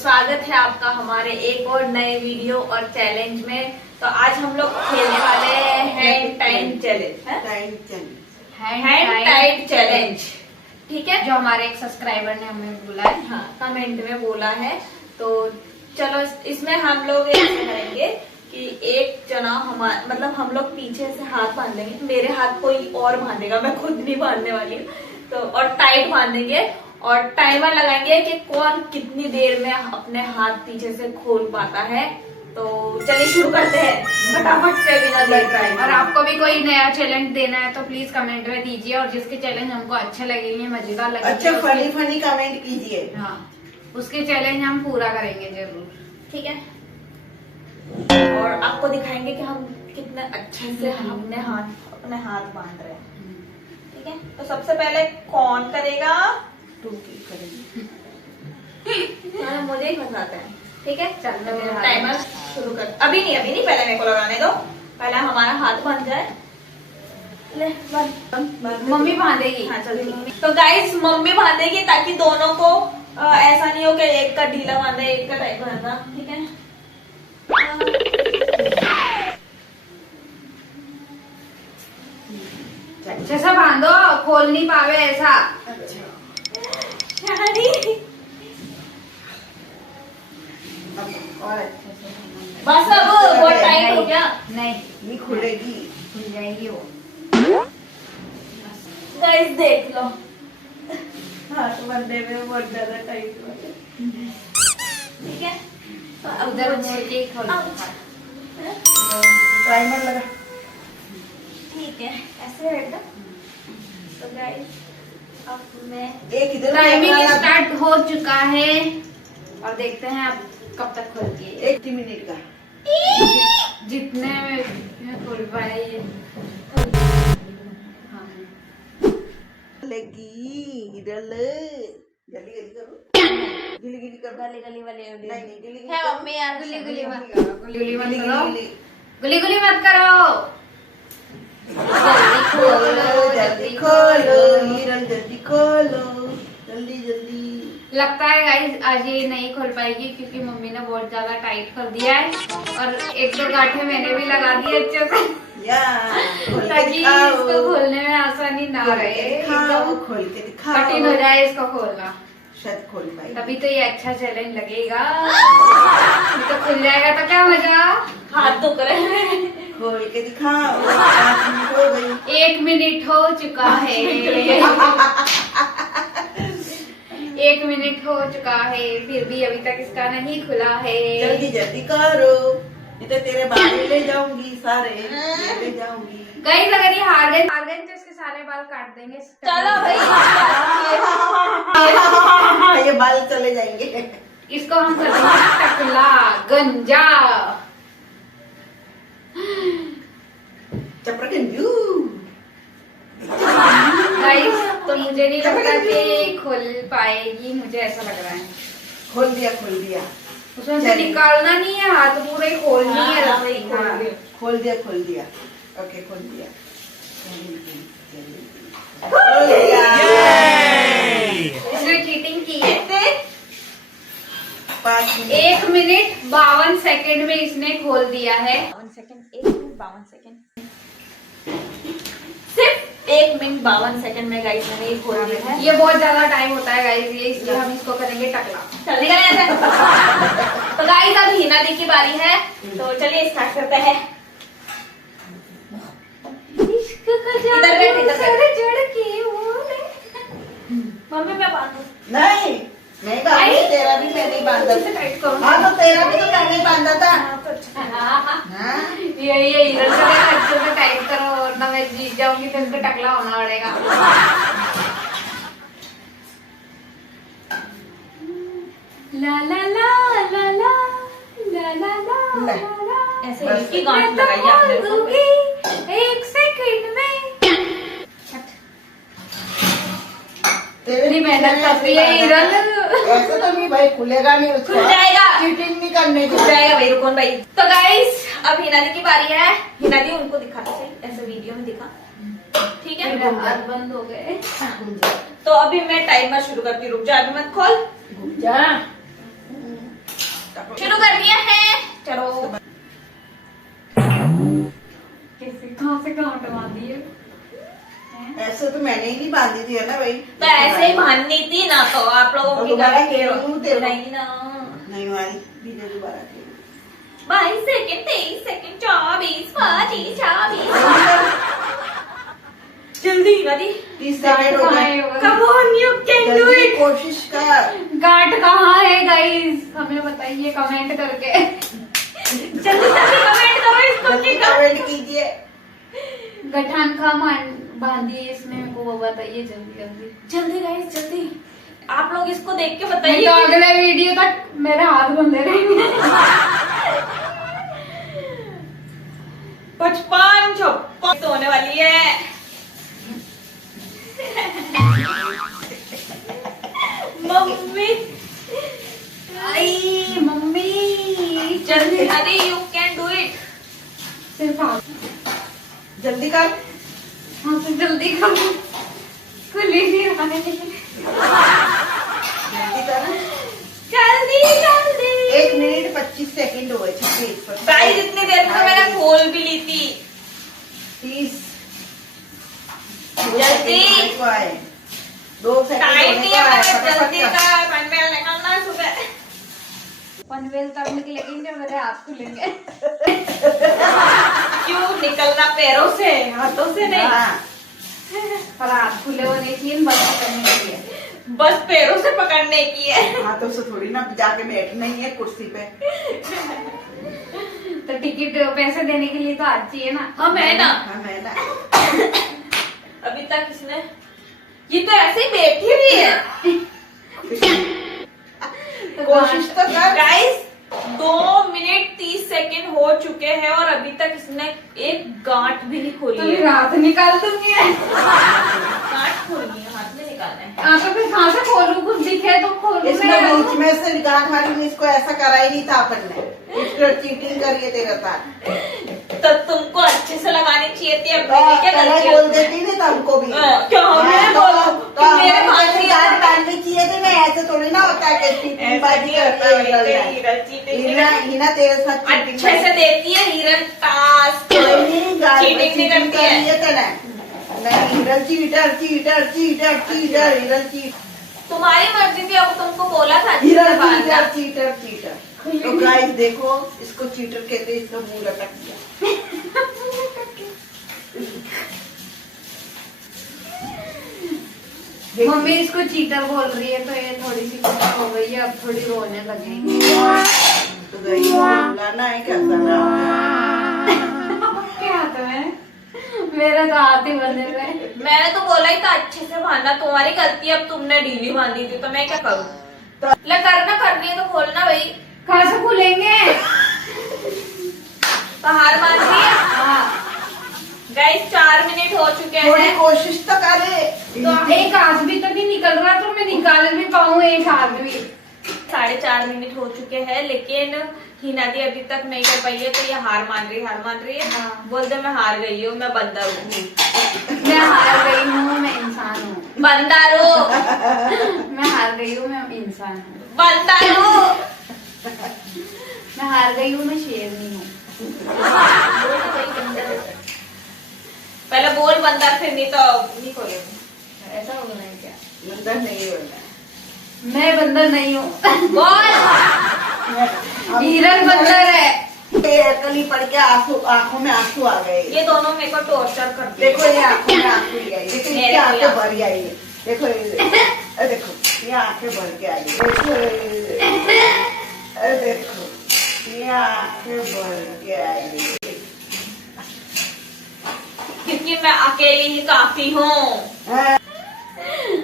स्वागत है आपका हमारे एक और नए वीडियो और चैलेंज में। तो आज हम लोग खेलने वाले हैं hand tied challenge. Hand tied challenge, ठीक है, जो हमारे एक सब्सक्राइबर ने हमें बोला है, हाँ कमेंट में बोला है। तो चलो इसमें हम लोग ऐसे करेंगे कि एक जना मतलब हम लोग पीछे से हाथ बांधेंगे, मेरे हाथ कोई और बांधेगा, मैं खुद नहीं बांधने वाली हूँ। तो और टाइट बांधेंगे और टाइमर लगाएंगे कि कौन कितनी देर में अपने हाथ पीछे से खोल पाता है। तो चलिए शुरू करते हैं फटाफट से बिना देर टाइम। और आपको भी कोई नया चैलेंज देना है तो प्लीज कमेंट में दीजिए, और जिसके चैलेंज हमको अच्छे लगेंगे, मजेदार लगेंगे, अच्छा फनी कमेंट कीजिए। हाँ, उसके चैलेंज हम पूरा करेंगे जरूर, ठीक है। और आपको दिखाएंगे कि हम कितने अच्छे से अपने हाथ बांध रहे हैं, ठीक है। तो सबसे पहले कौन करेगा? मुझे ही फंसाते हैं, ठीक है। चलो टाइमर शुरू कर। अभी नहीं पहले मेरे को लगाने दो, पहले हमारा हाथ बन जाए। ले मम्मी बांधेगी। हाँ चलो, तो गाइस मम्मी बांधेगी ताकि दोनों को ऐसा नहीं हो कि एक का ढीला बांधा एक का टाइट बांधा, ठीक है। अच्छे से बांधो, खोल नहीं पावे ऐसा। और अच्छे से बस अब वो टाइट हो गया। नहीं खुलेगी, खुल जाएगी वो। गाइस देख लो, हाथ बंधे में बहुत ज्यादा टाइट हो गया, ठीक है। तो उधर मोड़ के खोलो, टाइमर लगा, ठीक है, ऐसे बैठ दो। तो गाइस अब मैं एक इधर टाइमिंग स्टार्ट हो चुका है और देखते हैं अब कब तक खुलती है। 1 मिनट का, जितने में खुल पाए ये। हाँ लगी इधर जल्दी करो, गिली करो, गली वाले नहीं गिली है मम्मी यार, गुली गुली मत मत करो, गुली मत करो, गुली मत करो। जल्दी खोलो हिरन, जल्दी खोलो, जल्दी। लगता है गाइस आज ये नहीं खोल पाएगी क्योंकि मम्मी ने बहुत ज्यादा टाइट कर दिया है, और एक दो गांठें मैंने भी लगा दी अच्छे से ताकि इसको खोलने में आसानी ना रहे, एकदम खोल के दिखाओ, कठिन हो जाए इसको खोलना। शायद खोल पाए, तभी तो ये अच्छा चैलेंज लगेगा। तो खुल जाएगा तो क्या मजा, हाथ दुख रहे हैं। खोल के दिखाओ, 5 मिनट हो गई। 1 मिनट हो चुका है। 1 मिनट हो चुका है, फिर भी अभी तक इसका नहीं खुला है। जल्दी करो, नहीं तो तेरे बाल ले जाऊंगी, सारे ले जाऊंगी। गाइस अगर ये हार गए तो इसके सारे बाल काट देंगे। चलो भाई, ये बाल चले जाएंगे। इसको हम करेंगे टकला गंजा। चपरकंजू गाइस तो मुझे नहीं लगता कि खोल पाएगी, मुझे ऐसा लग रहा है। खोल दिया, उसमें से निकालना नहीं है, हाथ पूरा ही खोलनी है। खोल दिया, ओके खोल दिया। इसने चीटिंग की है। 5 मिनट 1 मिनट 52 सेकंड में इसने खोल दिया है। 1 मिनट 52 सेकंड, सिर्फ 1 मिनट 52 सेकंड में गाइस मैंने ये खोल दिया है। ये बहुत ज्यादा टाइम होता है गाइस, ये इसलिए हम इसको करेंगे टकला। चल निकल ऐसे। तो गाइस अब हिना दी की बारी है, तो चलिए स्टार्ट करते हैं। इधर मम्मी मैं बांधू? नहीं बांधू, तेरा भी मैं नहीं बांधा। हाँ तो तेरा भी तो मैं नहीं बांधा था। ये इधर से अच्छे से टाइट करो, वरना मैं जीत जाऊंगी तो इनको टकला होना पड़ेगा। ला ला ला ला ला ला ला ला ला, ऐसे इसकी गांठ लगाई आपने। 1 सेकंड में तेरी मेहनत काफी है हिरन। ऐसे तो नहीं भाई, खुलेगा नहीं, उसको खुल जाएगा, चीटिंग नहीं करने की। खुल जाएगा भाई, रुको भाई। तो गाइस अब हिना दी की बारी है। हिना दी उनको दिखा ऐसे वीडियो में दिखा, ठीक है। हाथ बंद हो गए। तो अभी मैं टाइमर शुरू करती हूँ, रुक जा, अभी मत खोल। जा शुरू कर दिया है, चलो। कैसे कहाँ से कहाँ उठवा दिए? ऐसे तो मैंने ही नहीं बांधी थी है ना भाई। तो ऐसे ही बांधनी थी ना, तो आप लोगों की दोबारा गलती खेलो, तेरे को। नहीं ना। नहीं वाली दीदी दोबारा खेलो। 22 सेकंड, 23 सेकंड, 24, 25, 26। जल्दी करी। 30 सेकंड हो गए। Come on, you can do जल्दी इट। कोशिश कर। गांठ कहाँ है गाइस, हमें बताइए कमेंट करके। जल्दी जल्दी कमेंट करो इसको जल्दी कि कब- कमेंट कीजिए। गठान का बांधिए इसमें, मेरे को वो बताइए जल्दी जल्दी। जल्दी गाइस जल्दी, आप लोग इसको देख के नहीं बताइए तो कि- अगले वीडियो तक मेरे हाथ बंधे रहेंगे। 55 56 तो होने वाली है। मम्मी आई मम्मी, जल्दी अरे यू कैन डू इट। सिर्फ हाथ जल्दी कर। से जल्दी करो, खुली नहीं रहने जल्दी कर। जल्दी जल्दी। 1 मिनट 25 सेकंड हुए। 26 गाइस इतनी देर में तो मैंने खोल भी ली थी। 30 जल्दी। 2 सेकंड टाइम होने नहीं को है, है। जल्दी फटाफट कर। का पनवेल निकलना है सुबह। पनवेल तब निकलेंगे जब मेरे हाथ खुलेंगे। क्यों निकलना? पैरों से, हाथों से नहीं। हाँ। पर हाथ खुले होने की बस करने के लिए। बस पैरों से पकड़ने की है। हाथों से थोड़ी ना जाके बैठना ही है कुर्सी पे। तो टिकट पैसे देने के लिए तो हाथ चाहिए ना। हम है ना। हाँ, मैं ना। अभी तक इसने, ये तो ऐसे ही बैठी हुई है। कोशिश तो कर। गाइस 2 मिनट 30 सेकंड हो चुके हैं और अभी तक इसने एक गांठ भी नहीं खोली तुम है। हाथ निकाल दूंगी। गांठ खोलनी है, हाथ में निकालना है। तो फिर कहाँ से खोलूं, कुछ दिखे तो खोलूं। इसमें बीच में से गांठ वाली में इसको ऐसा करा ही नहीं था अपन ने। इसको चीटिंग करिए तेरे साथ। तो तुमको अच्छे से लगानी चाहिए थी। अब मेरी क्या पहले गलती है बोल उसमें? देती थी तो हमको भी। क्या मैं बोलूं कि मेरे हाथ से से गांठ बांधनी चाहिए थी। मैं ऐसे थोड़ी ना होता है कि चीटिंग ऐसे बाजी नहीं करती होता है भाई, इधर तेरी उधर। cheating हिना हिना तेरे साथ अच्छे से देती है हिरन टास्क। चीटिंग नहीं करती है। नहीं हिरन चीटर चीटर चीटर चीटर हिरन चीटर तुम्हारी मर्जी थी, अब तुमको बोला था अच्छे से हिरन बांधना। Cheater cheater cheater. तो गाइस देखो, इसको चीटर कहते हैं। इसका मुंह लटक गया। मम्मी इसको चीटर बोल रही है तो ये थोड़ी सी खुश हो गई है, अब थोड़ी रोने लगेंगी। तो गई बुलाना है क्या करना? क्या हाथ में? मेरे तो हाथ ही बंधे हुए। मैंने तो बोला ही था अच्छे से बांधना, तुम्हारी गलती है। अब तुमने ढीली बांधी थी तो मैं क्या करूँ? ले करना, करनी है तो खोलना भाई। कहाँ से खुलेंगे? तो हार मान रही है। हाँ। गाइस 4 मिनट हो चुके थोड़ी हैं। कोशिश तो करे। तो एक हाथ भी तो नहीं निकल रहा, तो मैं निकाल भी पाऊँ एक हाथ भी। 4.5 मिनट हो चुके हैं, लेकिन हिना दी अभी तक नहीं कर पाई है, तो ये हार मान रही है। हाँ। बोल दे मैं हार गई हूँ, मैं बंदर हूँ। मैं हार गई हूँ, मैं इंसान हूँ। बंदर हूँ, मैं हार गई हूँ, मैं इंसान हूँ। बंदर हूँ। मैं हार गई हूँ, मैं शेरनी हूँ। पहले बोल बंदर, फिर नहीं तो नहीं खोलेंगे। ऐसा बोलना है क्या? बंदर नहीं होना। मैं बंदर नहीं हूँ। बोल। हिरन बंदर है। कली पड़ के आंखों में आंसू आ गए। ये दोनों मेरे को टॉर्चर करते देखो ये आंखों में आंसू ही आई। देखो मेरे इसकी को आंखें याद। भर आई है। देखो ये देखो ये आंखें भर के आई। देखो देखो ये आंखें भर के आई। क्योंकि मैं अकेली ही काफी हूँ।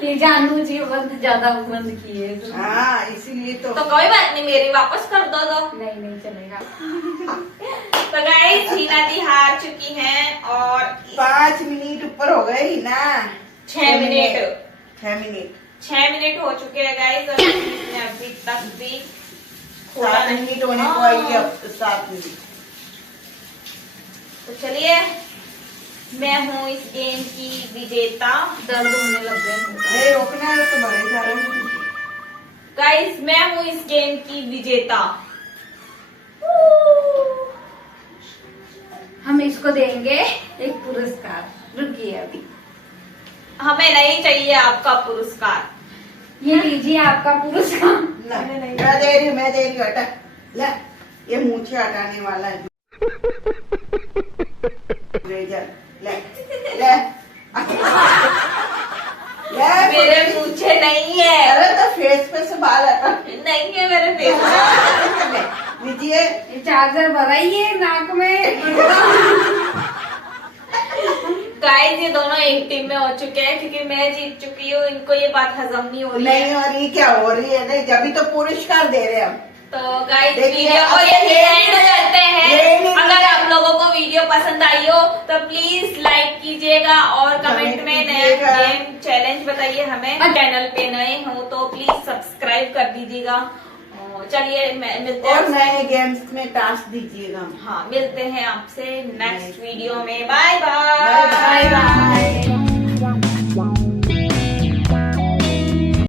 ये जानू जी बंद ज्यादा बंद किए। हाँ इसीलिए तो कोई बात नहीं, मेरी वापस कर दो। नहीं नहीं चलेगा। तो गाइस हिना दी हार चुकी हैं और 5 मिनट ऊपर हो गए ही ना। 6 मिनट 6 मिनट 6 मिनट हो चुके हैं गाइस, और इसने अभी तक भी 7 मिनट होने को आई है। अब 7 मिनट। तो चलिए, मैं हूँ इस गेम की विजेता। दर्द होने लग गए। अरे रोकना है तो बड़े सारे। गाइस मैं हूँ इस गेम की विजेता। हम इसको देंगे एक पुरस्कार। रुकिए अभी, हमें नहीं चाहिए आपका पुरस्कार। ये लीजिए आपका पुरस्कार। मैं दे रही हूँ हटा। ले, ये मूछे हटाने वाला है। रेजर, ले ले ले। मेरे मूछे नहीं है। अरे तो फेस पे से बाल हटा। नहीं है मेरे फेस में। लीजिए। ये चार्जर भराइए नाक में। गाइस ये दोनों एक टीम में हो चुके हैं क्योंकि मैं जीत चुकी हूँ, इनको ये बात हजम नहीं हो रही है। नहीं हो रही, क्या हो रही है? नहीं, जब भी तो पुरस्कार दे रहे हैं हम। तो गाइस देखिए, वीडियो को अब यही ये एंड करते हैं। ये अगर आप लोगों को वीडियो पसंद आई हो तो प्लीज लाइक कीजिएगा और कमेंट में नया कीजिएगा। गेम चैलेंज बताइए हमें। चैनल पे नए हो तो प्लीज सब्सक्राइब कर दीजिएगा। चलिए मिलते और हैं। नए गेम्स में टास्क दीजिएगा। हाँ, मिलते हैं आपसे नेक्स्ट वीडियो में। Bye bye bye. बाय।